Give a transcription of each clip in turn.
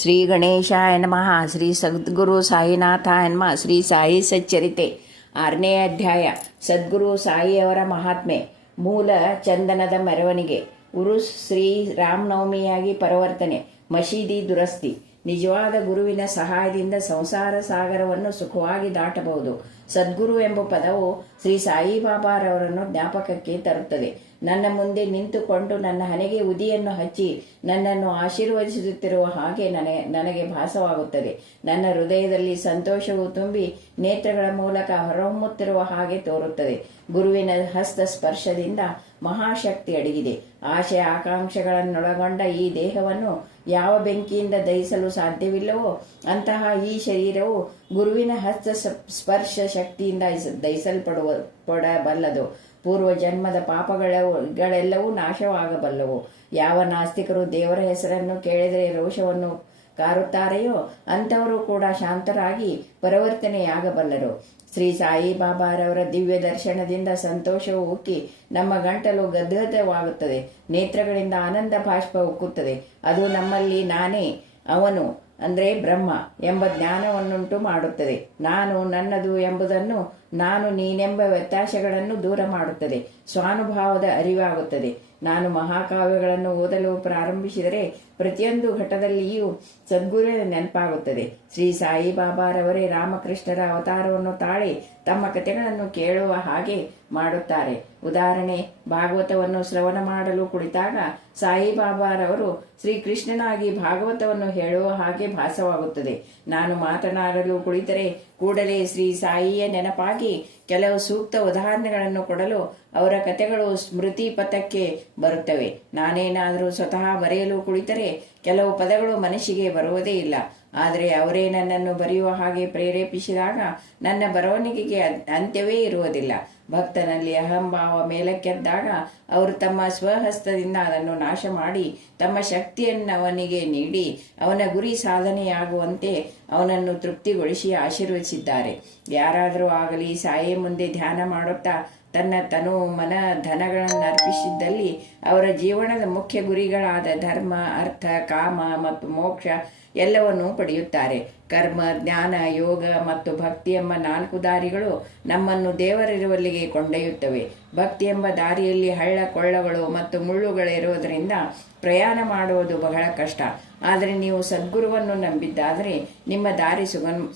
ಶ್ರೀ ಗಣೇಶಾಯ ನಮಃ. ಶ್ರೀ ಸದ್ಗುರು ಸಾಯಿನಾಥಾಯ ನಮಃ. ಶ್ರೀ ಸಾಯಿ ಸಚ್ಚರಿತೆ 6ನೇ ಅಧ್ಯಾಯ. ಸದ್ಗುರು ಸಾಯಿಯವರ ಮಹಾತ್ಮೆ. ಮೂಲ ಚಂದನದ ಮೆರವಣಿಗೆ. ಉರುಸ್ ಶ್ರೀ ರಾಮನವಮಿಯಾಗಿ ಪರಿವರ್ತನೆ. ಮಸೀದಿ ದುರಸ್ತಿ. ನಿಜವಾದ ಗುರುವಿನ ಸಹಾಯದಿಂದ ಸಂಸಾರ ಸಾಗರವನ್ನು ಸುಖವಾಗಿ ದಾಟಬಹುದು. ಸದ್ಗುರು ಎಂಬ ಪದವು ಶ್ರೀ ಸಾಯಿಬಾಬಾರವರನ್ನು ಜ್ಞಾಪಕಕ್ಕೆ ತರುತ್ತದೆ. ನನ್ನ ಮುಂದೆ ನಿಂತುಕೊಂಡು ನನ್ನ ಹಣೆಗೆ ಉದಿಯನ್ನು ಹಚ್ಚಿ ನನ್ನನ್ನು ಆಶೀರ್ವದಿಸುತ್ತಿರುವ ಹಾಗೆ ನನಗೆ ಭಾಸವಾಗುತ್ತದೆ. ನನ್ನ ಹೃದಯದಲ್ಲಿ ಸಂತೋಷವು ತುಂಬಿ ನೇತ್ರಗಳ ಮೂಲಕ ಹೊರಹೊಮ್ಮುತ್ತಿರುವ ಹಾಗೆ ತೋರುತ್ತದೆ. ಗುರುವಿನ ಹಸ್ತ ಸ್ಪರ್ಶದಿಂದ ಮಹಾಶಕ್ತಿ ಅಡಗಿದೆ. ಆಶೆ ಆಕಾಂಕ್ಷೆಗಳನ್ನೊಳಗೊಂಡ ಈ ದೇಹವನ್ನು ಯಾವ ಬೆಂಕಿಯಿಂದ ದಹಿಸಲು ಸಾಧ್ಯವಿಲ್ಲವೋ ಅಂತಹ ಈ ಶರೀರವು ಗುರುವಿನ ಹಸ್ತ ಸ್ಪರ್ಶ ಶಕ್ತಿಯಿಂದ ದಹಿಸಲ್ಪಡಬಲ್ಲದು. ಪೂರ್ವ ಜನ್ಮದ ಪಾಪಗಳೆಲ್ಲವೂ ನಾಶವಾಗಬಲ್ಲವು. ಯಾವ ನಾಸ್ತಿಕರು ದೇವರ ಹೆಸರನ್ನು ಕೇಳಿದರೆ ರೋಷವನ್ನು ಕಾರುತ್ತಾರೆಯೋ ಅಂಥವರು ಕೂಡ ಶಾಂತರಾಗಿ ಪರಿವರ್ತನೆಯಾಗಬಲ್ಲರು. ಶ್ರೀ ಸಾಯಿಬಾಬಾರವರ ದಿವ್ಯ ದರ್ಶನದಿಂದ ಸಂತೋಷವು ಉಕ್ಕಿ ನಮ್ಮ ಗಂಟಲು ಗದ್ಗದವಾಗುತ್ತದೆ. ನೇತ್ರಗಳಿಂದ ಆನಂದ ಬಾಷ್ಪ ಉಕ್ಕುತ್ತದೆ. ಅದು ನಮ್ಮಲ್ಲಿ ನಾನೇ ಅವನು ಅಂದರೆ ಬ್ರಹ್ಮ ಎಂಬ ಜ್ಞಾನವನ್ನುಂಟು ಮಾಡುತ್ತದೆ. ನಾನು ನನ್ನದು ಎಂಬುದನ್ನು, ನಾನು ನೀನೆಂಬ ವ್ಯತ್ಯಾಸಗಳನ್ನು ದೂರ ಮಾಡುತ್ತದೆ. ಸ್ವಾನುಭಾವದ ಅರಿವಾಗುತ್ತದೆ. ನಾನು ಮಹಾಕಾವ್ಯಗಳನ್ನು ಓದಲು ಪ್ರಾರಂಭಿಸಿದರೆ ಪ್ರತಿಯೊಂದು ಘಟ್ಟದಲ್ಲಿಯೂ ಸದ್ಗುರುವಿನ ನೆನಪಾಗುತ್ತದೆ. ಶ್ರೀ ಸಾಯಿಬಾಬಾರವರೇ ರಾಮಕೃಷ್ಣರ ಅವತಾರವನ್ನು ತಾಳಿ ತಮ್ಮ ಕಥೆಗಳನ್ನು ಕೇಳುವ ಹಾಗೆ ಮಾಡುತ್ತಾರೆ. ಉದಾಹರಣೆ, ಭಾಗವತವನ್ನು ಶ್ರವಣ ಮಾಡಲು ಕುಳಿತಾಗ ಸಾಯಿಬಾಬಾರವರು ಶ್ರೀಕೃಷ್ಣನಾಗಿ ಭಾಗವತವನ್ನು ಹೇಳುವ ಹಾಗೆ ಭಾಸವಾಗುತ್ತದೆ. ನಾನು ಮಾತನಾಡಲು ಕುಳಿತರೆ ಕೂಡಲೇ ಶ್ರೀ ಸಾಯಿಯ ನೆನಪಾಗಿ ಕೆಲವು ಸೂಕ್ತ ಉದಾಹರಣೆಗಳನ್ನು ಕೊಡಲು ಅವರ ಕಥೆಗಳು ಸ್ಮೃತಿ ಪಥಕ್ಕೆ ಬರುತ್ತವೆ. ನಾನೇನಾದರೂ ಸ್ವತಃ ಬರೆಯಲು ಕುಳಿತರೆ ಕೆಲವು ಪದಗಳು ಮನಸ್ಸಿಗೆ ಬರುವುದೇ ಇಲ್ಲ. ಆದರೆ ಅವರೇ ನನ್ನನ್ನು ಬರೆಯುವ ಹಾಗೆ ಪ್ರೇರೇಪಿಸಿದಾಗ ನನ್ನ ಬರವಣಿಗೆಗೆ ಅಂತ್ಯವೇ ಇರುವುದಿಲ್ಲ. ಭಕ್ತನಲ್ಲಿ ಅಹಂಭಾವ ಮೇಲಕ್ಕೆದ್ದಾಗ ಅವರು ತಮ್ಮ ಸ್ವಹಸ್ತದಿಂದ ಅದನ್ನು ನಾಶ ಮಾಡಿ ತಮ್ಮ ಶಕ್ತಿಯನ್ನು ಅವನಿಗೆ ನೀಡಿ ಅವನ ಗುರಿ ಸಾಧನೆಯಾಗುವಂತೆ ಅವನನ್ನು ತೃಪ್ತಿಗೊಳಿಸಿ ಆಶೀರ್ವದಿಸಿದ್ದಾರೆ. ಯಾರಾದರೂ ಆಗಲಿ ಸಾಯಿ ಮುಂದೆ ಧ್ಯಾನ ಮಾಡುತ್ತಾ ತನ್ನ ತನು ಮನ ಧನಗಳನ್ನು ಅರ್ಪಿಸಿದ್ದಲ್ಲಿ ಅವರ ಜೀವನದ ಮುಖ್ಯ ಗುರಿಗಳಾದ ಧರ್ಮ, ಅರ್ಥ, ಕಾಮ ಮತ್ತು ಮೋಕ್ಷ ಎಲ್ಲವನ್ನೂ ಪಡೆಯುತ್ತಾರೆ. ಕರ್ಮ, ಜ್ಞಾನ, ಯೋಗ ಮತ್ತು ಭಕ್ತಿ ಎಂಬ 4 ದಾರಿಗಳು ನಮ್ಮನ್ನು ದೇವರಿರುವಲ್ಲಿಗೆ ಕೊಂಡೊಯ್ಯುತ್ತವೆ. ಭಕ್ತಿ ಎಂಬ ದಾರಿಯಲ್ಲಿ ಹಳ್ಳ ಕೊಳ್ಳಗಳು ಮತ್ತು ಮುಳ್ಳುಗಳಿರುವುದರಿಂದ ಪ್ರಯಾಣ ಮಾಡುವುದು ಬಹಳ ಕಷ್ಟ. ಆದರೆ ನೀವು ಸದ್ಗುರುವನ್ನು ನಂಬಿದ್ದಾದರೆ ನಿಮ್ಮ ದಾರಿ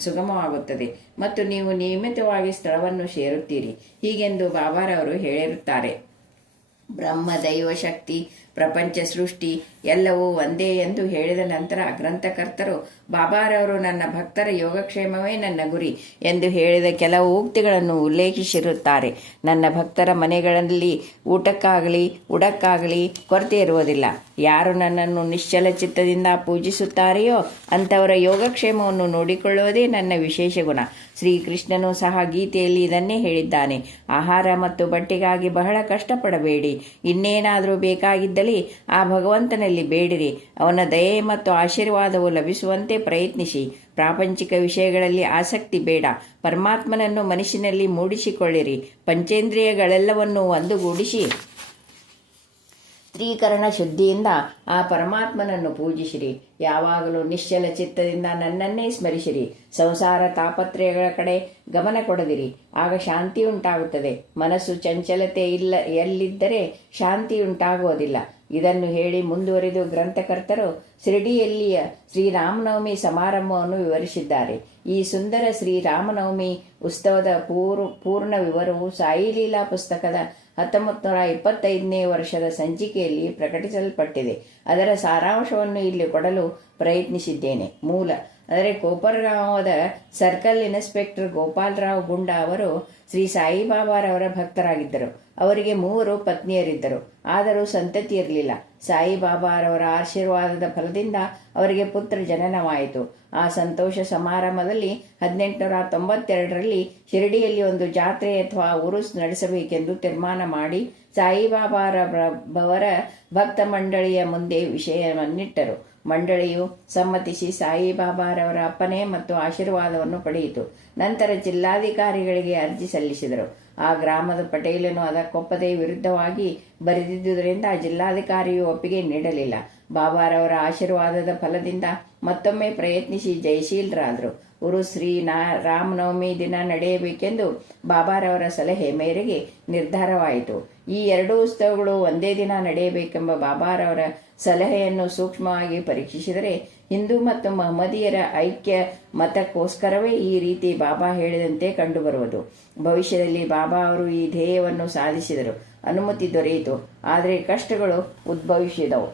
ಸುಗಮವಾಗುತ್ತದೆ ಮತ್ತು ನೀವು ನಿಯಮಿತವಾಗಿ ಸ್ಥಳವನ್ನು ಸೇರುತ್ತೀರಿ. ಹೀಗೆಂದು ಬಾಬಾರವರು ಹೇಳಿರುತ್ತಾರೆ. ಬ್ರಹ್ಮ, ದೈವ ಶಕ್ತಿ, ಪ್ರಪಂಚ ಸೃಷ್ಟಿ ಎಲ್ಲವೂ ಒಂದೇ ಎಂದು ಹೇಳಿದ ನಂತರ ಗ್ರಂಥಕರ್ತರು ಬಾಬಾರವರು ನನ್ನ ಭಕ್ತರ ಯೋಗಕ್ಷೇಮವೇ ನನ್ನ ಗುರಿ ಎಂದು ಹೇಳಿದ ಕೆಲವು ಉಕ್ತಿಗಳನ್ನು ಉಲ್ಲೇಖಿಸಿರುತ್ತಾರೆ. ನನ್ನ ಭಕ್ತರ ಮನೆಗಳಲ್ಲಿ ಊಟಕ್ಕಾಗಲಿ ಉಡಕ್ಕಾಗಲಿ ಕೊರತೆ ಇರುವುದಿಲ್ಲ. ಯಾರು ನನ್ನನ್ನು ನಿಶ್ಚಲ ಚಿತ್ತದಿಂದ ಪೂಜಿಸುತ್ತಾರೆಯೋ ಅಂಥವರ ಯೋಗಕ್ಷೇಮವನ್ನು ನೋಡಿಕೊಳ್ಳುವುದೇ ನನ್ನ ವಿಶೇಷ ಗುಣ. ಶ್ರೀಕೃಷ್ಣನು ಸಹ ಗೀತೆಯಲ್ಲಿ ಇದನ್ನೇ ಹೇಳಿದ್ದಾನೆ. ಆಹಾರ ಮತ್ತು ಬಟ್ಟೆಗಾಗಿ ಬಹಳ ಕಷ್ಟಪಡಬೇಡಿ. ಇನ್ನೇನಾದರೂ ಬೇಕಾಗಿದ್ದಲ್ಲಿ ಆ ಭಗವಂತನಲ್ಲಿ ಬೇಡಿರಿ. ಅವನ ದಯೆ ಮತ್ತು ಆಶೀರ್ವಾದವು ಲಭಿಸುವಂತೆ ಪ್ರಯತ್ನಿಸಿ. ಪ್ರಾಪಂಚಿಕ ವಿಷಯಗಳಲ್ಲಿ ಆಸಕ್ತಿ ಬೇಡ. ಪರಮಾತ್ಮನನ್ನು ಮನಸ್ಸಿನಲ್ಲಿ ಮೂಡಿಸಿಕೊಳ್ಳಿರಿ. ಪಂಚೇಂದ್ರಿಯಗಳೆಲ್ಲವನ್ನೂ ಒಂದುಗೂಡಿಸಿ ತ್ರೀಕರಣ ಶುದ್ಧಿಯಿಂದ ಆ ಪರಮಾತ್ಮನನ್ನು ಪೂಜಿಸಿರಿ. ಯಾವಾಗಲೂ ನಿಶ್ಚಲ ಚಿತ್ತದಿಂದ ನನ್ನನ್ನೇ ಸ್ಮರಿಸಿರಿ. ಸಂಸಾರ ತಾಪತ್ರಯಗಳ ಕಡೆ ಗಮನ ಕೊಡದಿರಿ. ಆಗ ಶಾಂತಿ ಉಂಟಾಗುತ್ತದೆ. ಮನಸ್ಸು ಚಂಚಲತೆ ಎಲ್ಲಿದ್ದರೆ ಶಾಂತಿ ಉಂಟಾಗುವುದಿಲ್ಲ. ಇದನ್ನು ಹೇಳಿ ಮುಂದುವರಿದು ಗ್ರಂಥಕರ್ತರು ಶಿರಡಿಯಲ್ಲಿಯ ಶ್ರೀರಾಮನವಮಿ ಸಮಾರಂಭವನ್ನು ವಿವರಿಸಿದ್ದಾರೆ. ಈ ಸುಂದರ ಶ್ರೀರಾಮನವಮಿ ಉತ್ಸವದ ಪೂರ್ಣ ವಿವರವು ಸಾಯಿಲೀಲಾ ಪುಸ್ತಕದ 1925ನೇ ವರ್ಷದ ಸಂಚಿಕೆಯಲ್ಲಿ ಪ್ರಕಟಿಸಲ್ಪಟ್ಟಿದೆ. ಅದರ ಸಾರಾಂಶವನ್ನು ಇಲ್ಲಿ ಕೊಡಲು ಪ್ರಯತ್ನಿಸಿದ್ದೇನೆ. ಮೂಲ ಅಂದರೆ ಕೋಪರ್ಗಾಂವದ ಸರ್ಕಲ್ ಇನ್ಸ್ಪೆಕ್ಟರ್ ಗೋಪಾಲರಾವ್ ಗುಂಡ ಅವರು ಶ್ರೀ ಸಾಯಿಬಾಬಾರವರ ಭಕ್ತರಾಗಿದ್ದರು. ಅವರಿಗೆ 3 ಪತ್ನಿಯರಿದ್ದರು. ಆದರೂ ಸಂತತಿ ಇರಲಿಲ್ಲ. ಸಾಯಿಬಾಬಾರವರ ಆಶೀರ್ವಾದದ ಫಲದಿಂದ ಅವರಿಗೆ ಪುತ್ರ ಜನನವಾಯಿತು. ಆ ಸಂತೋಷ ಸಮಾರಂಭದಲ್ಲಿ 1892ರಲ್ಲಿ ಶಿರಡಿಯಲ್ಲಿ ಒಂದು ಜಾತ್ರೆ ಅಥವಾ ಉರುಸ್ ನಡೆಸಬೇಕೆಂದು ತೀರ್ಮಾನ ಮಾಡಿ ಸಾಯಿಬಾಬಾರವರ ಭಕ್ತ ಮಂಡಳಿಯ ಮುಂದೆ ವಿಷಯವನ್ನಿಟ್ಟರು. ಮಂಡಳಿಯು ಸಮ್ಮತಿಸಿ ಸಾಯಿಬಾಬಾರವರ ಅಪ್ಪನೆ ಮತ್ತು ಆಶೀರ್ವಾದವನ್ನು ಪಡೆಯಿತು. ನಂತರ ಜಿಲ್ಲಾಧಿಕಾರಿಗಳಿಗೆ ಅರ್ಜಿ ಸಲ್ಲಿಸಿದರು. ಆ ಗ್ರಾಮದ ಪಟೇಲನು ಅದಕ್ಕೊಪ್ಪದೆ ವಿರುದ್ಧವಾಗಿ ಬರೆದಿದ್ದುದರಿಂದ ಜಿಲ್ಲಾಧಿಕಾರಿಯು ಒಪ್ಪಿಗೆ ನೀಡಲಿಲ್ಲ. ಬಾಬಾರವರ ಆಶೀರ್ವಾದದ ಫಲದಿಂದ ಮತ್ತೊಮ್ಮೆ ಪ್ರಯತ್ನಿಸಿ ಜಯಶೀಲರಾದರು. ಉರುಸ್ ಶ್ರೀ ರಾಮನವಮಿ ದಿನ ನಡೆಯಬೇಕೆಂದು ಬಾಬಾರವರ ಸಲಹೆ ಮೇರೆಗೆ ನಿರ್ಧಾರವಾಯಿತು. ಈ ಎರಡೂ ಉತ್ಸವಗಳು ಒಂದೇ ದಿನ ನಡೆಯಬೇಕೆಂಬ ಬಾಬಾರವರ ಸಲಹೆಯನ್ನು ಸೂಕ್ಷ್ಮವಾಗಿ ಪರೀಕ್ಷಿಸಿದರೆ ಹಿಂದೂ ಮತ್ತು ಮಹಮ್ಮದೀಯರ ಐಕ್ಯ ಮತಕ್ಕೋಸ್ಕರವೇ ಈ ರೀತಿ ಬಾಬಾ ಹೇಳಿದಂತೆ ಕಂಡುಬರುವುದು. ಭವಿಷ್ಯದಲ್ಲಿ ಬಾಬಾ ಅವರು ಈ ಧ್ಯೇಯವನ್ನು ಸಾಧಿಸಿದರು. ಅನುಮತಿ ದೊರೆಯಿತು. ಆದರೆ ಕಷ್ಟಗಳು ಉದ್ಭವಿಸಿದವು.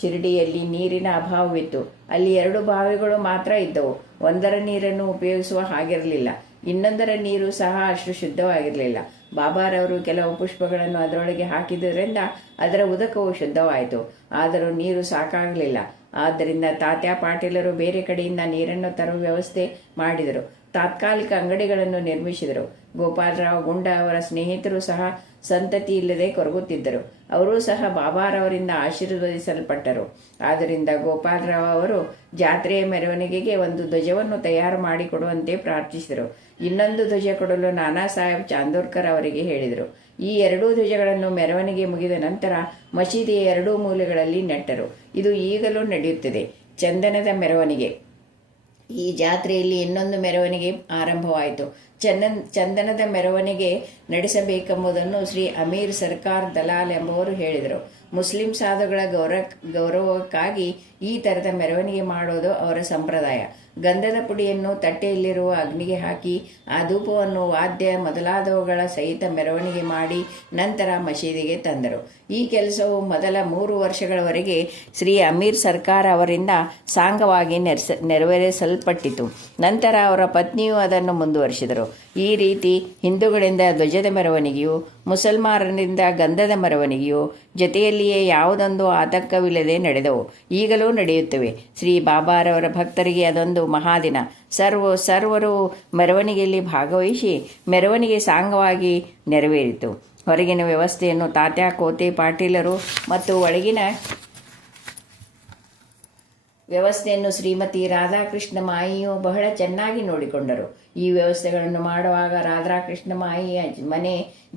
ಶಿರಡಿಯಲ್ಲಿ ನೀರಿನ ಅಭಾವವಿತ್ತು. ಅಲ್ಲಿ 2 ಬಾವಿಗಳು ಮಾತ್ರ ಇದ್ದವು. ಒಂದರ ನೀರನ್ನು ಉಪಯೋಗಿಸುವ ಹಾಗಿರಲಿಲ್ಲ. ಇನ್ನೊಂದರ ನೀರು ಸಹ ಅಷ್ಟು ಶುದ್ಧವಾಗಿರಲಿಲ್ಲ. ಬಾಬಾರವರು ಕೆಲವು ಪುಷ್ಪಗಳನ್ನು ಅದರೊಳಗೆ ಹಾಕಿದ್ದರಿಂದ ಅದರ ಉದಕವು ಶುದ್ಧವಾಯಿತು. ಆದರೂ ನೀರು ಸಾಕಾಗಲಿಲ್ಲ. ಆದ್ದರಿಂದ ತಾತ್ಯಾ ಪಾಟೀಲರು ಬೇರೆ ಕಡೆಯಿಂದ ನೀರನ್ನು ತರುವ ವ್ಯವಸ್ಥೆ ಮಾಡಿದರು. ತಾತ್ಕಾಲಿಕ ಅಂಗಡಿಗಳನ್ನು ನಿರ್ಮಿಸಿದರು. ಗೋಪಾಲರಾವ್ ಗುಂಡ ಅವರ ಸ್ನೇಹಿತರು ಸಹ ಸಂತತಿ ಇಲ್ಲದೆ ಕೊರಗುತ್ತಿದ್ದರು. ಅವರೂ ಸಹ ಬಾಬಾರವರಿಂದ ಆಶೀರ್ವದಿಸಲ್ಪಟ್ಟರು. ಆದ್ದರಿಂದ ಗೋಪಾಲರಾವ್ ಅವರು ಜಾತ್ರೆಯ ಮೆರವಣಿಗೆಗೆ ಒಂದು ಧ್ವಜವನ್ನು ತಯಾರು ಮಾಡಿಕೊಡುವಂತೆ ಪ್ರಾರ್ಥಿಸಿದರು. ಇನ್ನೊಂದು ಧ್ವಜ ಕೊಡಲು ನಾನಾ ಸಾಹೇಬ್ ಚಾಂದೋರ್ಕರ್ ಅವರಿಗೆ ಹೇಳಿದರು. ಈ 2 ಧ್ವಜಗಳನ್ನು ಮೆರವಣಿಗೆ ಮುಗಿದ ನಂತರ ಮಸೀದಿಯ 2 ಮೂಲೆಗಳಲ್ಲಿ ನೆಟ್ಟರು. ಇದು ಈಗಲೂ ನಡೆಯುತ್ತದೆ. ಚಂದನದ ಮೆರವಣಿಗೆ. ಈ ಜಾತ್ರೆಯಲ್ಲಿ ಇನ್ನೊಂದು ಮೆರವಣಿಗೆ ಆರಂಭವಾಯಿತು. ಚಂದನದ ಮೆರವಣಿಗೆ ನಡೆಸಬೇಕೆಂಬುದನ್ನು ಶ್ರೀ ಅಮೀರ್ ಸರ್ಕಾರ್ ದಲಾಲ್ ಎಂಬುವರು ಹೇಳಿದರು. ಮುಸ್ಲಿಂ ಸಾಧುಗಳ ಗೌರವಕ್ಕಾಗಿ ಈ ಥರದ ಮೆರವಣಿಗೆ ಮಾಡೋದು ಅವರ ಸಂಪ್ರದಾಯ. ಗಂಧದ ಪುಡಿಯನ್ನು ತಟ್ಟೆಯಲ್ಲಿರುವ ಅಗ್ನಿಗೆ ಹಾಕಿ ಆ ಧೂಪವನ್ನು ವಾದ್ಯ ಮೊದಲಾದವುಗಳ ಸಹಿತ ಮೆರವಣಿಗೆ ಮಾಡಿ ನಂತರ ಮಸೀದಿಗೆ ತಂದರು. ಈ ಕೆಲಸವು ಮೊದಲ 3 ವರ್ಷಗಳವರೆಗೆ ಶ್ರೀ ಅಮೀರ್ ಸರ್ಕಾರ್ ಅವರಿಂದ ಸಾಂಗವಾಗಿ ನೆರವೇರಿಸಲ್ಪಟ್ಟಿತು. ನಂತರ ಅವರ ಪತ್ನಿಯು ಅದನ್ನು ಮುಂದುವರಿಸಿದರು. ಈ ರೀತಿ ಹಿಂದೂಗಳಿಂದ ಧ್ವಜದ ಮೆರವಣಿಗೆಯು, ಮುಸಲ್ಮಾನರಿಂದ ಗಂಧದ ಮೆರವಣಿಗೆಯು ಜೊತೆಯಲ್ಲಿಯೇ ಯಾವುದೊಂದು ಆತಂಕವಿಲ್ಲದೆ ನಡೆದವು. ಈಗಲೂ ನಡೆಯುತ್ತವೆ. ಶ್ರೀ ಬಾಬಾರವರ ಭಕ್ತರಿಗೆ ಅದೊಂದು ಮಹಾದಿನ. ಸರ್ವರು ಮೆರವಣಿಗೆಯಲ್ಲಿ ಭಾಗವಹಿಸಿ ಮೆರವಣಿಗೆ ಸಾಂಗವಾಗಿ ನೆರವೇರಿತು. ಹೊರಗಿನ ವ್ಯವಸ್ಥೆಯನ್ನು ತಾತ್ಯಾ ಕೋತೆ ಪಾಟೀಲರು ಮತ್ತು ಒಳಗಿನ ವ್ಯವಸ್ಥೆಯನ್ನು ಶ್ರೀಮತಿ ರಾಧಾಕೃಷ್ಣ ಮಾಯಿಯು ಬಹಳ ಚೆನ್ನಾಗಿ ನೋಡಿಕೊಂಡರು. ಈ ವ್ಯವಸ್ಥೆಗಳನ್ನು ಮಾಡುವಾಗ ರಾಧಾಕೃಷ್ಣ ಮಾಯಿಯ ಮನೆ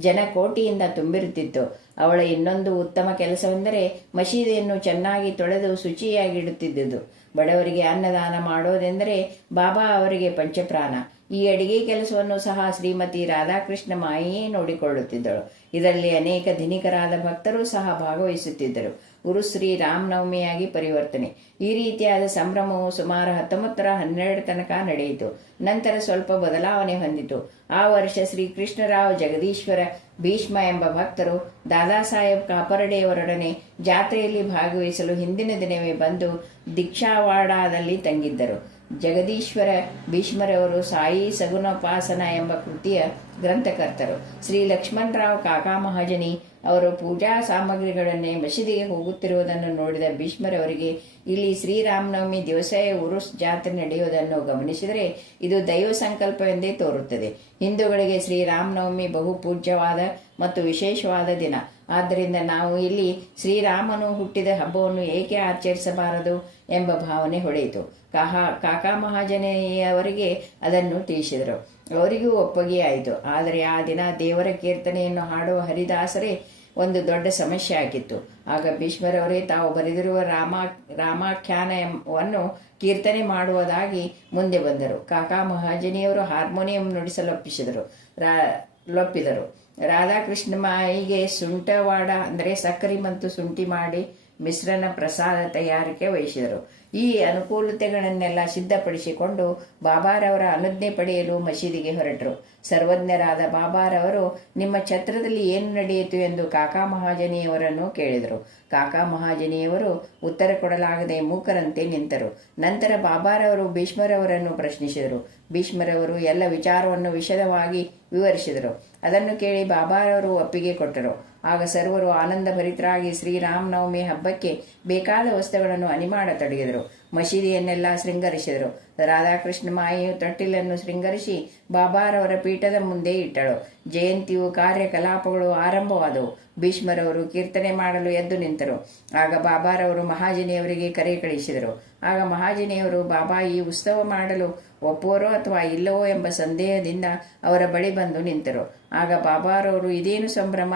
ಜನಕೋಟಿಯಿಂದ ತುಂಬಿರುತ್ತಿತ್ತು. ಅವಳ ಇನ್ನೊಂದು ಉತ್ತಮ ಕೆಲಸವೆಂದರೆ ಮಸೀದಿಯನ್ನು ಚೆನ್ನಾಗಿ ತೊಳೆದು ಶುಚಿಯಾಗಿಡುತ್ತಿದ್ದುದು. ಬಡವರಿಗೆ ಅನ್ನದಾನ ಮಾಡೋದೆಂದರೆ ಬಾಬಾ ಅವರಿಗೆ ಪಂಚಪ್ರಾಣ. ಈ ಅಡಿಗೆ ಕೆಲಸವನ್ನು ಸಹ ಶ್ರೀಮತಿ ರಾಧಾಕೃಷ್ಣ ಮಾಯಿಯೇ ನೋಡಿಕೊಳ್ಳುತ್ತಿದ್ದಳು. ಇದರಲ್ಲಿ ಅನೇಕ ಧನಿಕರಾದ ಭಕ್ತರು ಸಹ ಭಾಗವಹಿಸುತ್ತಿದ್ದರು. ಗುರು ಶ್ರೀ ರಾಮನವಮಿಯಾಗಿ ಪರಿವರ್ತನೆ. ಈ ರೀತಿಯಾದ ಸಂಭ್ರಮವು ಸುಮಾರು 1912 ತನಕ ನಡೆಯಿತು. ನಂತರ ಸ್ವಲ್ಪ ಬದಲಾವಣೆ ಹೊಂದಿತು. ಆ ವರ್ಷ ಶ್ರೀ ಕೃಷ್ಣರಾವ್ ಜಗದೀಶ್ವರ ಭೀಷ್ಮ ಎಂಬ ಭಕ್ತರು ದಾದಾ ಸಾಹೇಬ್ ಕಾಪರಡೆಯವರೊಡನೆ ಜಾತ್ರೆಯಲ್ಲಿ ಭಾಗವಹಿಸಲು ಹಿಂದಿನ ದಿನವೇ ಬಂದು ದೀಕ್ಷಾವಾಡಾದಲ್ಲಿ ತಂಗಿದ್ದರು. ಜಗದೀಶ್ವರ ಭೀಷ್ಮರವರು ಸಾಯಿ ಸಗುಣೋಪಾಸನ ಎಂಬ ಕೃತಿಯ ಗ್ರಂಥಕರ್ತರು. ಶ್ರೀ ಲಕ್ಷ್ಮಣರಾವ್ ಕಾಕಾ ಮಹಾಜನಿ ಅವರು ಪೂಜಾ ಸಾಮಗ್ರಿಗಳನ್ನೇ ಮಸೀದಿಗೆ ಹೋಗುತ್ತಿರುವುದನ್ನು ನೋಡಿದ ಭೀಷ್ಮರವರಿಗೆ ಇಲ್ಲಿ ಶ್ರೀರಾಮನವಮಿ ದಿವಸವೇ ಉರುಸ್ ಜಾತ್ರೆ ನಡೆಯುವುದನ್ನು ಗಮನಿಸಿದರೆ ಇದು ದೈವ ಸಂಕಲ್ಪವೆಂದೇ ತೋರುತ್ತದೆ. ಹಿಂದೂಗಳಿಗೆ ಶ್ರೀರಾಮನವಮಿ ಬಹು ಪೂಜ್ಯವಾದ ಮತ್ತು ವಿಶೇಷವಾದ ದಿನ. ಆದ್ದರಿಂದ ನಾವು ಇಲ್ಲಿ ಶ್ರೀರಾಮನು ಹುಟ್ಟಿದ ಹಬ್ಬವನ್ನು ಏಕೆ ಆಚರಿಸಬಾರದು ಎಂಬ ಭಾವನೆ ಹೊಳೆಯಿತು. ಕಾಕಾ ಮಹಾಜನೆಯವರಿಗೆ ಅದನ್ನು ತಿಳಿಸಿದರು. ಅವರಿಗೂ ಒಪ್ಪಗೆಯಾಯಿತು. ಆದರೆ ಆ ದಿನ ದೇವರ ಕೀರ್ತನೆಯನ್ನು ಹಾಡುವ ಹರಿದಾಸರೇ ಒಂದು ದೊಡ್ಡ ಸಮಸ್ಯೆ ಆಗಿತ್ತು. ಆಗ ಭೀಷ್ಮರವರೇ ತಾವು ಬರೆದಿರುವ ರಾಮಾಖ್ಯಾನವನ್ನು ಕೀರ್ತನೆ ಮಾಡುವುದಾಗಿ ಮುಂದೆ ಬಂದರು. ಕಾಕಾ ಮಹಾಜನಿಯವರು ಹಾರ್ಮೋನಿಯಂ ನುಡಿಸಲೊಪ್ಪಿದರು. ರಾಧಾಕೃಷ್ಣ ಮಾಯಿಗೆ ಸುಂಟವಾಡ ಅಂದರೆ ಸಕ್ಕರೆ ಮತ್ತು ಶುಂಠಿ ಮಾಡಿ ಮಿಶ್ರಣ ಪ್ರಸಾದ ತಯಾರಿಕೆ ವಹಿಸಿದರು. ಈ ಅನುಕೂಲತೆಗಳನ್ನೆಲ್ಲ ಸಿದ್ಧಪಡಿಸಿಕೊಂಡು ಬಾಬಾರವರ ಅನುಜ್ಞೆ ಪಡೆಯಲು ಮಸೀದಿಗೆ ಹೊರಟರು. ಸರ್ವಜ್ಞರಾದ ಬಾಬಾರವರು ನಿಮ್ಮ ಛತ್ರದಲ್ಲಿ ಏನು ನಡೆಯಿತು ಎಂದು ಕಾಕಾ ಮಹಾಜನಿಯವರನ್ನು ಕೇಳಿದರು. ಕಾಕಾ ಮಹಾಜನಿಯವರು ಉತ್ತರ ಕೊಡಲಾಗದೆ ಮೂಕರಂತೆ ನಿಂತರು. ನಂತರ ಬಾಬಾರವರು ಭೀಷ್ಮರವರನ್ನು ಪ್ರಶ್ನಿಸಿದರು. ಭೀಷ್ಮರವರು ಎಲ್ಲ ವಿಚಾರವನ್ನು ವಿಶದವಾಗಿ ವಿವರಿಸಿದರು. ಅದನ್ನು ಕೇಳಿ ಬಾಬಾರವರು ಒಪ್ಪಿಗೆ ಕೊಟ್ಟರು. ಆಗ ಸರ್ವರು ಆನಂದ ಭರಿತರಾಗಿ ಶ್ರೀರಾಮನವಮಿ ಹಬ್ಬಕ್ಕೆ ಬೇಕಾದ ವಸ್ತುಗಳನ್ನು ಅಣಿಮಾಡತೊಡಗಿದರು. ಮಸೀದಿಯನ್ನೆಲ್ಲ ಶೃಂಗರಿಸಿದರು. ರಾಧಾಕೃಷ್ಣ ಮಾಯಿಯು ತೊಟ್ಟಿಲನ್ನು ಶೃಂಗರಿಸಿ ಬಾಬಾರವರ ಪೀಠದ ಮುಂದೆ ಇಟ್ಟಳು. ಜಯಂತಿಯು ಕಾರ್ಯಕಲಾಪಗಳು ಆರಂಭವಾದವು. ಭೀಷ್ಮರವರು ಕೀರ್ತನೆ ಮಾಡಲು ಎದ್ದು ನಿಂತರು. ಆಗ ಬಾಬಾರವರು ಮಹಾಜನಿಯವರಿಗೆ ಕರೆ ಕಳಿಸಿದರು. ಆಗ ಮಹಾಜನಿಯವರು ಬಾಬಾ ಈ ಉತ್ಸವ ಮಾಡಲು ಒಪ್ಪುವರೋ ಅಥವಾ ಇಲ್ಲವೋ ಎಂಬ ಸಂದೇಹದಿಂದ ಅವರ ಬಳಿ ಬಂದು ನಿಂತರು. ಆಗ ಬಾಬಾರವರು ಇದೇನು ಸಂಭ್ರಮ,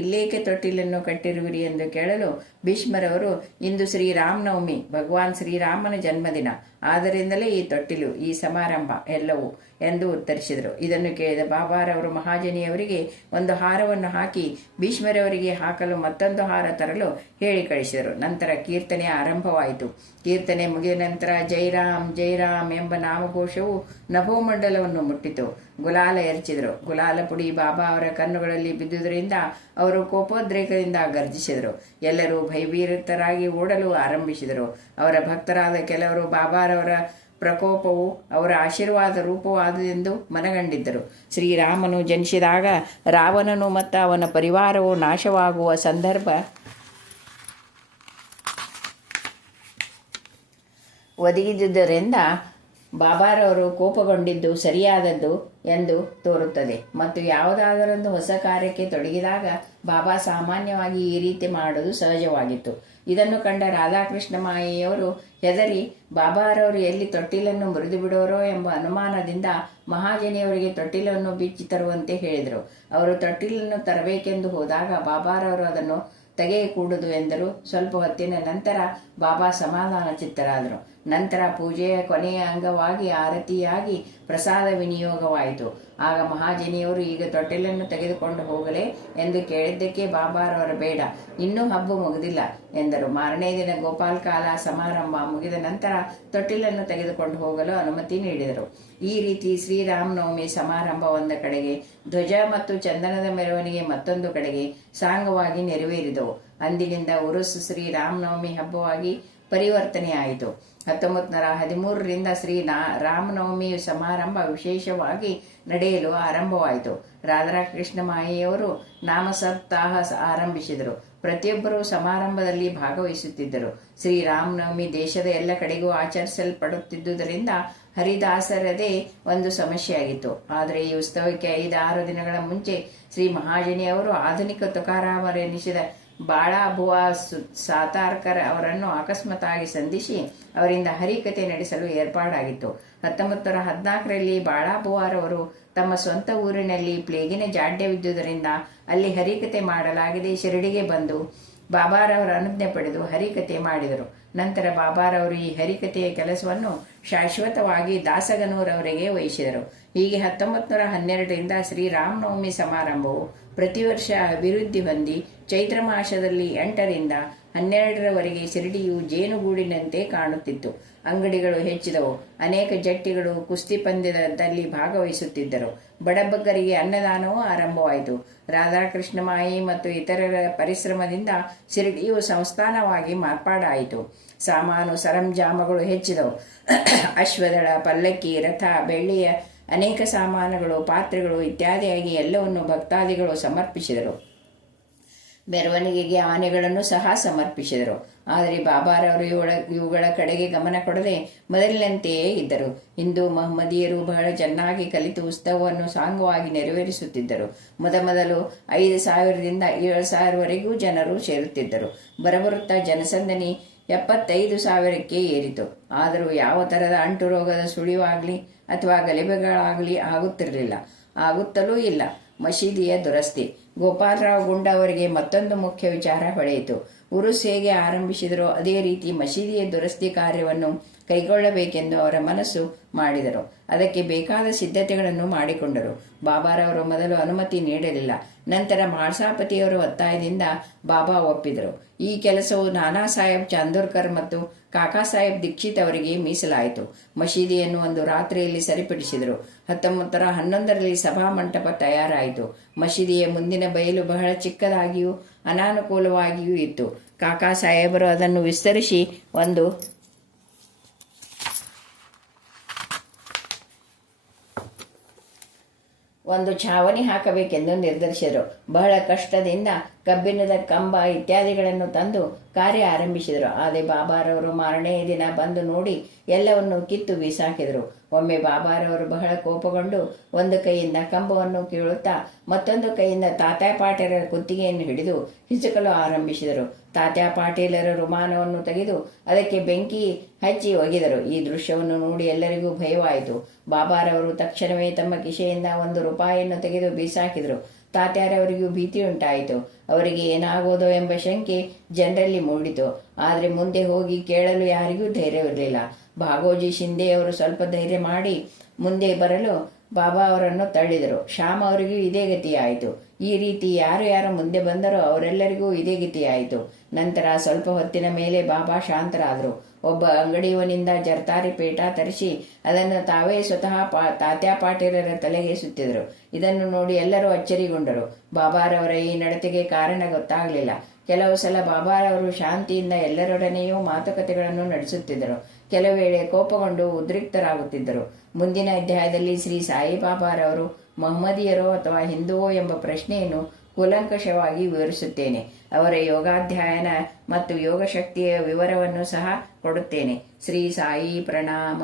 ಇಲ್ಲೇಕೆ ತೊಟ್ಟಿಲನ್ನು ಕಟ್ಟಿರುವಿರಿ ಎಂದು ಕೇಳಲು ಭೀಷ್ಮರವರು, ಇಂದು ಶ್ರೀರಾಮನವಮಿ, ಭಗವಾನ್ ಶ್ರೀರಾಮನ ಜನ್ಮದಿನ, ಆದ್ದರಿಂದಲೇ ಈ ತೊಟ್ಟಿಲು, ಈ ಸಮಾರಂಭ ಎಲ್ಲವೂ ಎಂದು ಉತ್ತರಿಸಿದರು. ಇದನ್ನು ಕೇಳಿದ ಬಾಬಾರವರು ಮಹಾಜನಿಯವರಿಗೆ ಒಂದು ಹಾರವನ್ನು ಹಾಕಿ ಭೀಷ್ಮರವರಿಗೆ ಹಾಕಲು ಮತ್ತೊಂದು ಹಾರ ತರಲು ಹೇಳಿ ಕಳಿಸಿದರು. ನಂತರ ಕೀರ್ತನೆ ಆರಂಭವಾಯಿತು. ಕೀರ್ತನೆ ಮುಗಿದ ನಂತರ ಜೈರಾಮ್ ಜೈರಾಮ್ ಎಂಬ ನಾಮಘೋಷವು ನಭೋಮಂಡಲವನ್ನು ಮುಟ್ಟಿತು. ಗುಲಾಲ ಎರಚಿದರು. ಗುಲಾಲ ಪುಡಿ ಬಾಬಾ ಅವರ ಕಣ್ಣುಗಳಲ್ಲಿ ಬಿದ್ದುದರಿಂದ ಅವರು ಕೋಪೋದ್ರೇಕದಿಂದ ಗರ್ಜಿಸಿದರು. ಎಲ್ಲರೂ ಭಯಭೀತರಾಗಿ ಓಡಲು ಆರಂಭಿಸಿದರು. ಅವರ ಭಕ್ತರಾದ ಕೆಲವರು ಬಾಬಾರವರ ಪ್ರಕೋಪವು ಅವರ ಆಶೀರ್ವಾದ ರೂಪವಾದುದೆಂದು ಮನಗಂಡಿದ್ದರು. ಶ್ರೀರಾಮನು ಜನಿಸಿದಾಗ ರಾವಣನು ಮತ್ತು ಅವನ ಪರಿವಾರವು ನಾಶವಾಗುವ ಸಂದರ್ಭ ಒದಗಿದುದರಿಂದ ಬಾಬಾರವರು ಕೋಪಗೊಂಡಿದ್ದು ಸರಿಯಾದದ್ದು ಎಂದು ತೋರುತ್ತದೆ. ಮತ್ತು ಯಾವುದಾದರೊಂದು ಹೊಸ ಕಾರ್ಯಕ್ಕೆ ತೊಡಗಿದಾಗ ಬಾಬಾ ಸಾಮಾನ್ಯವಾಗಿ ಈ ರೀತಿ ಮಾಡುವುದು ಸಹಜವಾಗಿತ್ತು. ಇದನ್ನು ಕಂಡ ರಾಧಾಕೃಷ್ಣ ಮಾಯಿಯವರು ಹೆದರಿ ಬಾಬಾರವರು ಎಲ್ಲಿ ತೊಟ್ಟಿಲನ್ನು ಮುರಿದು ಬಿಡೋರೋ ಎಂಬ ಅನುಮಾನದಿಂದ ಮಹಾಜನಿಯವರಿಗೆ ತೊಟ್ಟಿಲನ್ನು ಬಿಚ್ಚಿ ತರುವಂತೆ ಹೇಳಿದರು. ಅವರು ತೊಟ್ಟಿಲನ್ನು ತರಬೇಕೆಂದು ಹೋದಾಗ ಬಾಬಾರವರು ಅದನ್ನು ತೆಗೆಯಕೂಡದು ಎಂದರು. ಸ್ವಲ್ಪ ಹೊತ್ತಿನ ನಂತರ ಬಾಬಾ ಸಮಾಧಾನ ಚಿತ್ತರಾದರು. ನಂತರ ಪೂಜೆಯ ಕೊನೆಯ ಅಂಗವಾಗಿ ಆರತಿಯಾಗಿ ಪ್ರಸಾದ ವಿನಿಯೋಗವಾಯಿತು. ಆಗ ಮಹಾಜನಿಯವರು, ಈಗ ತೊಟ್ಟಿಲನ್ನು ತೆಗೆದುಕೊಂಡು ಹೋಗಲೇ ಎಂದು ಕೇಳಿದ್ದಕ್ಕೆ ಬಾಬಾರವರು, ಬೇಡ, ಇನ್ನೂ ಹಬ್ಬ ಮುಗಿದಿಲ್ಲ ಎಂದರು. ಮಾರನೇ ದಿನ ಗೋಪಾಲ್ ಕಾಲ ಸಮಾರಂಭ ಮುಗಿದ ನಂತರ ತೊಟ್ಟಿಲನ್ನು ತೆಗೆದುಕೊಂಡು ಹೋಗಲು ಅನುಮತಿ ನೀಡಿದರು. ಈ ರೀತಿ ಶ್ರೀರಾಮನವಮಿ ಸಮಾರಂಭ ಒಂದು ಕಡೆಗೆ, ಧ್ವಜ ಮತ್ತು ಚಂದನದ ಮೆರವಣಿಗೆ ಮತ್ತೊಂದು ಕಡೆಗೆ ಸಾಂಗವಾಗಿ ನೆರವೇರಿದವು. ಅಂದಿನಿಂದ ಉರುಸ್ ಶ್ರೀರಾಮನವಮಿ ಹಬ್ಬವಾಗಿ ಪರಿವರ್ತನೆಯಾಯಿತು. 1913ರಿಂದ ರಾಮನವಮಿ ಸಮಾರಂಭ ವಿಶೇಷವಾಗಿ ನಡೆಯಲು ಆರಂಭವಾಯಿತು. ರಾಧಾಕೃಷ್ಣ ಮಾಯಿಯವರು ನಾಮ ಸಪ್ತಾಹ ಆರಂಭಿಸಿದರು. ಪ್ರತಿಯೊಬ್ಬರೂ ಸಮಾರಂಭದಲ್ಲಿ ಭಾಗವಹಿಸುತ್ತಿದ್ದರು. ಶ್ರೀರಾಮನವಮಿ ದೇಶದ ಎಲ್ಲ ಕಡೆಗೂ ಆಚರಿಸಲ್ಪಡುತ್ತಿದ್ದುದರಿಂದ ಹರಿದಾಸರದೇ ಒಂದು ಸಮಸ್ಯೆಯಾಗಿತ್ತು. ಆದರೆ ಈ ಉತ್ಸವಕ್ಕೆ 5-6 ದಿನಗಳ ಮುಂಚೆ ಶ್ರೀ ಮಹಾಜನಿಯವರು ಆಧುನಿಕ ತುಕಾರಾಮರೆನಿಸಿದ ಬಾಳಾಬುವಾ ಸಾತಾರ್ಕರ್ ಅವರನ್ನು ಅಕಸ್ಮಾತ್ತಾಗಿ ಸಂಧಿಸಿ ಅವರಿಂದ ಹರಿಕತೆ ನಡೆಸಲು ಏರ್ಪಾಡಾಗಿತ್ತು. 1914ರಲ್ಲಿ ಬಾಳಾಬುವಾರವರು ತಮ್ಮ ಸ್ವಂತ ಊರಿನಲ್ಲಿ ಪ್ಲೇಗಿನ ಜಾಡ್ಯವಿದ್ದುದರಿಂದ ಅಲ್ಲಿ ಹರಿಕತೆ ಮಾಡಲಾಗಿದೆ ಶಿರಡಿಗೆ ಬಂದು ಬಾಬಾರವರ ಅನುಜ್ಞೆ ಪಡೆದು ಹರಿಕತೆ ಮಾಡಿದರು. ನಂತರ ಬಾಬಾರವರು ಈ ಹರಿಕತೆಯ ಕೆಲಸವನ್ನು ಶಾಶ್ವತವಾಗಿ ದಾಸಗನೂರವರಿಗೆ ವಹಿಸಿದರು. ಹೀಗೆ 1912ರಿಂದ ಶ್ರೀರಾಮನವಮಿ ಸಮಾರಂಭವು ಪ್ರತಿ ವರ್ಷ ಅಭಿವೃದ್ಧಿ ಹೊಂದಿ ಚೈತ್ರ ಮಾಸದಲ್ಲಿ 8ರಿಂದ 12ರವರೆಗೆ ಶಿರಡಿಯು ಜೇನುಗೂಡಿನಂತೆ ಕಾಣುತ್ತಿತ್ತು. ಅಂಗಡಿಗಳು ಹೆಚ್ಚಿದವು. ಅನೇಕ ಜಟ್ಟಿಗಳು ಕುಸ್ತಿ ಪಂದ್ಯದಲ್ಲಿ ಭಾಗವಹಿಸುತ್ತಿದ್ದರು. ಬಡಬಗ್ಗರಿಗೆ ಅನ್ನದಾನವೂ ಆರಂಭವಾಯಿತು. ರಾಧಾಕೃಷ್ಣ ಮಾಯಿ ಮತ್ತು ಇತರರ ಪರಿಶ್ರಮದಿಂದ ಶಿರಡಿಯು ಸಂಸ್ಥಾನವಾಗಿ ಮಾರ್ಪಾಡಾಯಿತು. ಸಾಮಾನು ಸರಂಜಾಮಗಳು ಹೆಚ್ಚಿದವು. ಅಶ್ವದಳ, ಪಲ್ಲಕ್ಕಿ, ರಥ, ಬೆಳ್ಳಿಯ ಅನೇಕ ಸಾಮಾನುಗಳು, ಪಾತ್ರೆಗಳು ಇತ್ಯಾದಿಯಾಗಿ ಎಲ್ಲವನ್ನು ಭಕ್ತಾದಿಗಳು ಸಮರ್ಪಿಸಿದರು. ಮೆರವಣಿಗೆಗೆ ಆನೆಗಳನ್ನು ಸಹ ಸಮರ್ಪಿಸಿದರು. ಆದರೆ ಬಾಬಾರವರು ಇವುಗಳ ಕಡೆಗೆ ಗಮನ ಕೊಡದೆ ಮೊದಲಿನಂತೆಯೇ ಇದ್ದರು. ಹಿಂದೂ ಮಹಮ್ಮದೀಯರು ಬಹಳ ಚೆನ್ನಾಗಿ ಕಲಿತು ಉತ್ಸವವನ್ನು ಸಾಂಗವಾಗಿ ನೆರವೇರಿಸುತ್ತಿದ್ದರು. ಮೊದಲು 5,000ರಿಂದ 7,000ವರೆಗೂ ಜನರು ಸೇರುತ್ತಿದ್ದರು. ಬರಬರುತ್ತಾ ಜನಸಂದಣಿ 75,000ಕ್ಕೆ ಏರಿತು. ಆದರೂ ಯಾವ ತರಹದ ಅಂಟು ರೋಗದ ಸುಳಿವಾಗಲಿ ಅಥವಾ ಗಲಿಬೆಗಳಾಗಲಿ ಆಗುತ್ತಲೂ ಇಲ್ಲ. ಮಸೀದಿಯ ದುರಸ್ತಿ. ಗೋಪಾಲರಾವ್ ಗುಂಡ ಅವರಿಗೆ ಮತ್ತೊಂದು ಮುಖ್ಯ ವಿಚಾರ ಹೊಳೆಯಿತು. ಉರುಸ್ ಹೇಗೆ ಆರಂಭಿಸಿದರೋ ಅದೇ ರೀತಿ ಮಸೀದಿಯ ದುರಸ್ತಿ ಕಾರ್ಯವನ್ನು ಕೈಗೊಳ್ಳಬೇಕೆಂದು ಅವರ ಮನಸ್ಸು ಮಾಡಿದರು. ಅದಕ್ಕೆ ಬೇಕಾದ ಸಿದ್ಧತೆಗಳನ್ನು ಮಾಡಿಕೊಂಡರು. ಬಾಬಾರವರು ಮೊದಲು ಅನುಮತಿ ನೀಡಲಿಲ್ಲ. ನಂತರ ಮಾಳ್ಸಾಪತಿಯವರ ಒತ್ತಾಯದಿಂದ ಬಾಬಾ ಒಪ್ಪಿದರು. ಈ ಕೆಲಸವು ನಾನಾ ಸಾಹೇಬ್ ಚಾಂದೋರ್ಕರ್ ಮತ್ತು ಕಾಕಾ ಸಾಹೇಬ್ ದೀಕ್ಷಿತ್ ಅವರಿಗೆ ಮೀಸಲಾಯಿತು. ಮಸೀದಿಯನ್ನು ಒಂದು ರಾತ್ರಿಯಲ್ಲಿ ಸರಿಪಡಿಸಿದರು. 1911ರಲ್ಲಿ ಸಭಾ ಮಂಟಪ ತಯಾರಾಯಿತು. ಮಸೀದಿಯ ಮುಂದಿನ ಬಯಲು ಬಹಳ ಚಿಕ್ಕದಾಗಿಯೂ ಅನಾನುಕೂಲವಾಗಿಯೂ ಇತ್ತು. ಕಾಕಾ ಸಾಹೇಬರು ಅದನ್ನು ವಿಸ್ತರಿಸಿ ಒಂದು ಛಾವಣಿ ಹಾಕಬೇಕೆಂದು ನಿರ್ಧರಿಸಿದರು. ಬಹಳ ಕಷ್ಟದಿಂದ ಕಬ್ಬಿಣದ ಕಂಬ ಇತ್ಯಾದಿಗಳನ್ನು ತಂದು ಕಾರ್ಯ ಆರಂಭಿಸಿದರು. ಆದರೆ ಬಾಬಾರವರು ಮಾರನೆಯ ದಿನ ಬಂದು ನೋಡಿ ಎಲ್ಲವನ್ನು ಕಿತ್ತು ಬೀಸಾಕಿದರು. ಒಮ್ಮೆ ಬಾಬಾರವರು ಬಹಳ ಕೋಪಗೊಂಡು ಒಂದು ಕೈಯಿಂದ ಕಂಬವನ್ನು ಕೀಳುತ್ತಾ ಮತ್ತೊಂದು ಕೈಯಿಂದ ತಾತ್ಯಾ ಪಾಟೀಲರ ಕುತ್ತಿಗೆಯನ್ನು ಹಿಡಿದು ಹಿಸುಕಲು ಆರಂಭಿಸಿದರು. ತಾತ್ಯಾ ಪಾಟೀಲರ ರುಮಾನವನ್ನು ತೆಗೆದು ಅದಕ್ಕೆ ಬೆಂಕಿ ಹಚ್ಚಿ ಒಗೆದರು. ಈ ದೃಶ್ಯವನ್ನು ನೋಡಿ ಎಲ್ಲರಿಗೂ ಭಯವಾಯಿತು. ಬಾಬಾರವರು ತಕ್ಷಣವೇ ತಮ್ಮ ಕಿಸೆಯಿಂದ 1 ರೂಪಾಯಿಯನ್ನು ತೆಗೆದು ಬೀಸಾಕಿದರು. ತಾತ್ಯಾರವರಿಗೂ ಭೀತಿ ಉಂಟಾಯಿತು. ಅವರಿಗೆ ಏನಾಗೋದೋ ಎಂಬ ಶಂಕೆ ಜನರಲ್ಲಿ ಮೂಡಿತು. ಆದರೆ ಮುಂದೆ ಹೋಗಿ ಕೇಳಲು ಯಾರಿಗೂ ಧೈರ್ಯವಿರಲಿಲ್ಲ. ಭಾಗೋಜಿ ಶಿಂದೆಯವರು ಸ್ವಲ್ಪ ಧೈರ್ಯ ಮಾಡಿ ಮುಂದೆ ಬರಲು ಬಾಬಾ ಅವರನ್ನು ತಳ್ಳಿದರು. ಶ್ಯಾಮ್ ಅವರಿಗೂ ಇದೇ ಗತಿಯಾಯಿತು. ಈ ರೀತಿ ಯಾರು ಮುಂದೆ ಬಂದರೋ ಅವರೆಲ್ಲರಿಗೂ ಇದೇ ಗತಿಯಾಯಿತು. ನಂತರ ಸ್ವಲ್ಪ ಹೊತ್ತಿನ ಮೇಲೆ ಬಾಬಾ ಶಾಂತರಾದರು. ಒಬ್ಬ ಅಂಗಡಿಯವನಿಂದ ಜರ್ತಾರಿ ಪೇಟ ತರಿಸಿ ಅದನ್ನು ತಾವೇ ಸ್ವತಃ ತಾತ್ಯಾ ಪಾಟೀಲರ ತಲೆಗೆ ಸುತ್ತಿದರು. ಇದನ್ನು ನೋಡಿ ಎಲ್ಲರೂ ಅಚ್ಚರಿಗೊಂಡರು. ಬಾಬಾರವರ ಈ ನಡತೆಗೆ ಕಾರಣ ಗೊತ್ತಾಗಲಿಲ್ಲ. ಕೆಲವು ಸಲ ಬಾಬಾರವರು ಶಾಂತಿಯಿಂದ ಎಲ್ಲರೊಡನೆಯೂ ಮಾತುಕತೆಗಳನ್ನು ನಡೆಸುತ್ತಿದ್ದರು. ಕೆಲವು ವೇಳೆ ಕೋಪಗೊಂಡು ಉದ್ರಿಕ್ತರಾಗುತ್ತಿದ್ದರು. ಮುಂದಿನ ಅಧ್ಯಾಯದಲ್ಲಿ ಶ್ರೀ ಸಾಯಿಬಾಬಾರವರು ಮಹಮ್ಮದಿಯರೋ ಅಥವಾ ಹಿಂದುವೋ ಎಂಬ ಪ್ರಶ್ನೆಯನ್ನು ಕೂಲಂಕಷವಾಗಿ ವಿವರಿಸುತ್ತೇನೆ. ಅವರ ಯೋಗಾಧ್ಯಯನ ಮತ್ತು ಯೋಗಶಕ್ತಿಯ ವಿವರವನ್ನು ಸಹ ಕೊಡುತ್ತೇನೆ. ಶ್ರೀ ಸಾಯಿ ಪ್ರಣಾಮ.